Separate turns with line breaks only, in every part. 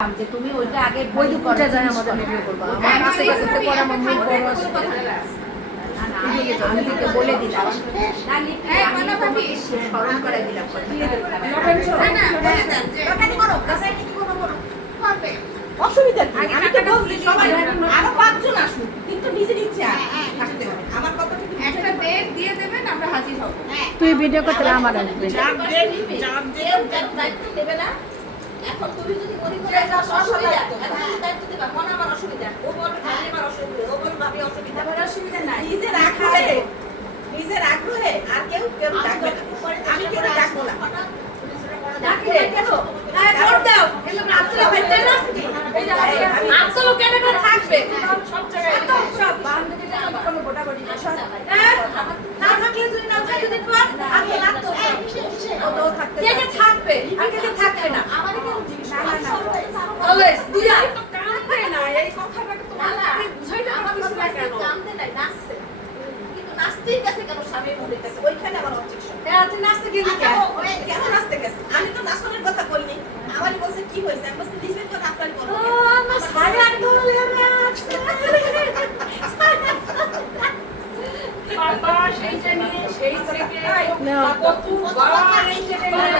যে তুমি ওইটা আগে
ওই
ভালো
তো
করো,
পূজা যায় আমাদের ভিডিও করব। আমার কাছে কাছে তো পরে আমার মুখ বড় আছে।
না, না, আমি আমি তোকে বলে দিলাম। না, লিপি, আমি তোমাকে স্মরণ করে দিলাম।
অসুবিধা আমি তো বলছি সবাই আরও পাঁচজন আসুক কিন্তু নিজের ইচ্ছা। থাকতে হবে। আমার কথা
একটা ডেট দিয়ে দেবেন আমরা হাজির হব।
তুই ভিডিও করতে আমার আসবে
এখন তুমি যদি মনে করে যাও অসুবিধা এখন দায়িত্ব দিবা মনে আমার অসুবিধা। ও বলবে ভাবি আমার অসুবিধা। ও বলবে ভাবি অসুবিধা
আমার অসুবিধা নাই।
নিজের আগ্রহে। নিজের আগ্রহে আর কেউ কেউ ডাকবে না। আমি কেউ ডাকবো না।
ডাকলে কেন? হ্যাঁ, ভোট দাও। এগুলো আব্দুল ভাই না?
আব্দুল কেন কেন থাকবে?
সব জায়গায় সব, সব, কোনো ভোটাভুটি না, সব। হ্যাঁ? না থাকলে যদি না থাকে, যদি পার, আমি রাখতো ও তো থাকতে
কে কে থাকবে?
আর কে কে থাকবে না?
আমারে কেউ জিজ্ঞেস
না, না, না।
অলওয়েজ দুইয়া
কাঁদবে না এই কথাটাকে তোমার আপনি বুঝাইতে পারতেছি না কেন?
জানতে নাই নাচছে কিন্তু নাচতেই গেছে কেন স্বামীর মনের কাছে ওইখানে আমার অবজেকশন
হ্যাঁ, তুই নাচতে গেলি
আচ্ছা,
কেন?
নাচতে গেছে? আমি তো নাচনের কথা বলিনি। আমারই বলছে কি হয়েছে? আমি বলছি নিজের কথা আপনার বলো।
ও, আমার ছায়ার দোলে নাচছে।
বাবা সেইটা নিয়ে সেই থেকে
না।
কতবার এইটা নিয়ে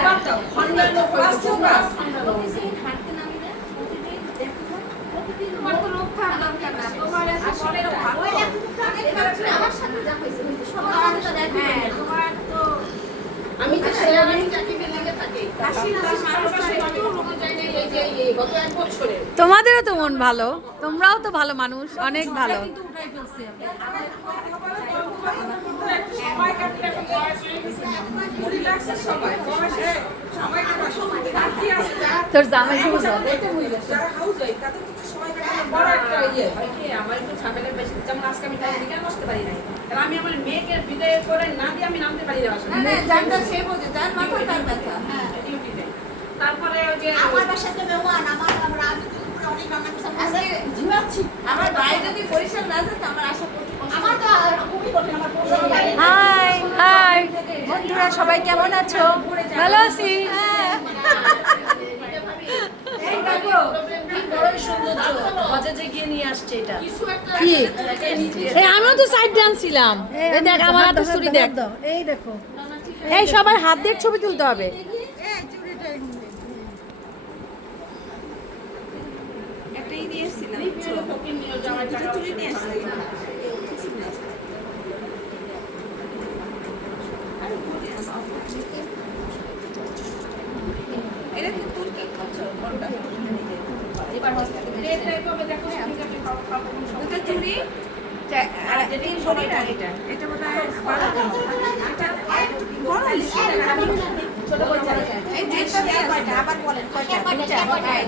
খণ্ডানো হয়েছে খণ্ডানো হয়েছে। তোমার তো লোক থাকার দরকার না তোমার এত পরে ভালো
আমার সাথে যা হয়েছে হয়েছে, সবার সাথে তো একই
হ্যাঁ
হয়েছে।
তোমার তো
আমি তো সেনাবাহিনী চাকরিতে লেগে থাকি
হাসির দাস মানুষের একটু অনুযায়ী নেই এই যে এই গত
তোমাদেরও তো মন ভালো তোমরাও তো ভালো মানুষ অনেক ভালো। তোর জামাই
বড় একটা ইয়ে হয় কি আমার একটু ঝামেলা বেশি যেমন আজকে আমি টাইম দিকে বসতে পারি নাই। কারণ আমি আমার মেয়েকে বিদায় করে না দিয়ে আমি নামতে পারি না
না, না, যারটা সে বোঝে, যার মাথায় তার ব্যথা।
হ্যাঁ। ডিউটিতে তারপরে ওই যে
আমার বাসাতে মেহমান, আমার আমরা আমি তো দুপুরে অনেক রান্না করছি, ঝিমাচ্ছি।
আমার ভাই যদি বরিশাল না যেত আমার আশা করছি
আমার তো খুবই কঠিন, আমার
হাই হাই। বন্ধুরা সবাই কেমন আছো? ভালো আছি।
এই দেখো, কি বড়ই সৌন্দর্য। গজে নিয়ে এটা।
কি? এই আমিও তো সাইড ডান্স ছিলাম। এই দেখ আমার হাতে চুরি দেখ।
এই দেখো।
এই সবার হাত দিয়ে ছবি তুলতে হবে।
এটা কি তুর্কি
ছোট করে
আছে, আবার বলেন কয়টা? হ্যাঁ,